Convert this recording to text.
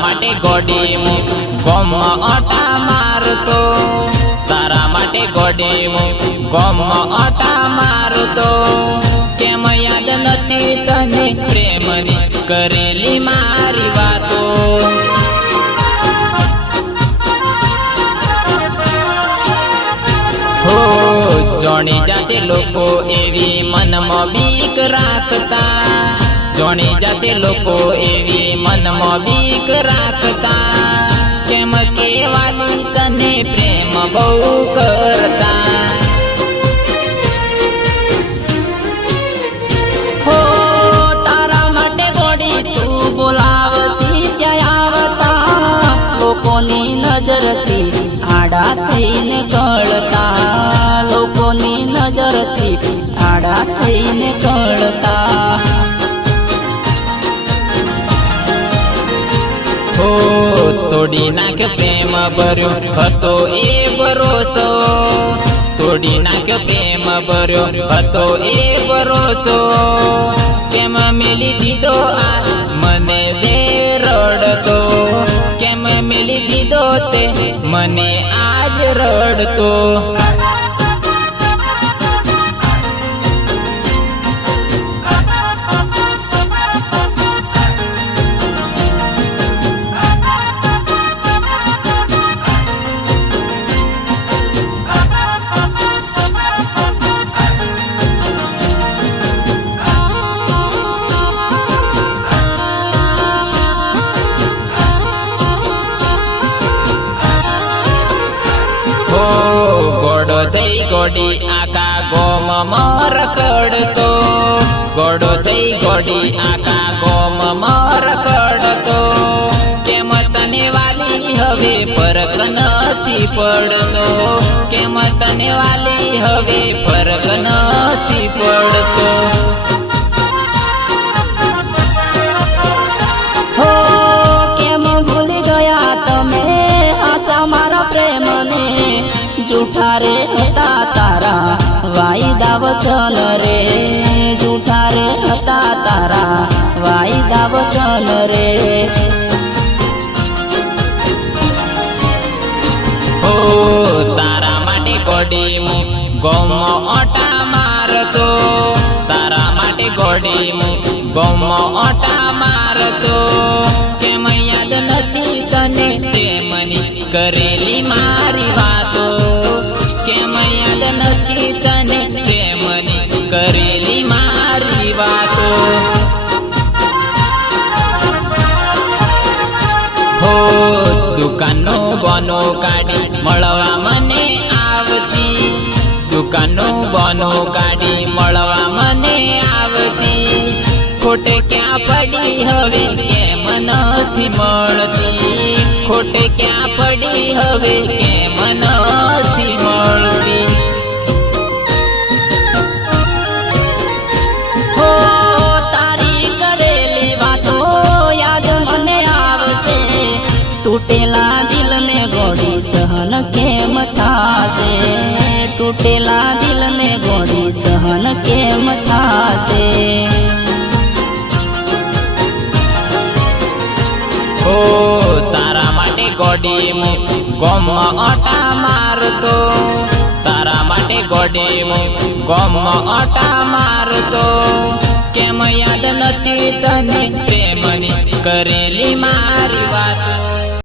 માટે ગોડી મો ગમ અટા મારતો. તારા માટે ગોડી મો ગમ અટા મારતો. કેમ યાદ નથી તને પ્રેમની કરેલી મારી વાતો? હો, જોણી જાશે લોકો એવી મનમાં બીક રાખતા. જોણી જાશે લોકો એવી મનમાં બીક રાખતા. કેમ કેવાની તને પ્રેમ બહુ કરતા. હો, તારા માટે ગોડી આડા થઈને કળતા લોકોની નજરથી આડા થઈને તોડી નાખ પ્રેમ ભર્યો? હતો એ ભરોસો. તોડી નાખ પ્રેમ ભર્યો? હતો એ ભરોસો. કેમ મેલી દીધો આ મને દે રડતો કેમ મેલી દીધો તે મને આજ રડતો? ગોડો થઈ ગોડી આકા ગોમ રખડતો. ગોડો થઈ ગોડી આકા ગોમ રખડતો. કેમ તને વાલી હવે ફરક નથી પડતો. કેમ તને વાલી હવે ફરક નથી પડતો. જૂઠા રે હતા તારા? વાયદા વચન રે જૂઠા રે હતા તારા? વાયદા વચન રે. ઓ, તારા માટે ગોડી ગોમમાં ઓટા મારતો. તારા માટે ગોડી ગોમમાં ઓટા મારતો. કેમ યાદ નથી તને? તે મની મારી બોનો કાઢી મળવા મને આવતી. દુકાનો બોનો કાઢી મળવા મને આવતી. ખોટે ક્યાં પડી હવે કેમ નથી મળતી? ખોટે ક્યાં પડી હવે કેમ તૂટેલા દિલને ગોળી સહન કેમ થાશે ઓ તારા માટે ગોડી હું ગોમમાં ઓટા મારતો તારા માટે ગોડી હું ગોમમાં ઓટા મારતો કેમ યાદ નથી તને પ્રેમની કરેલી મારી વાતો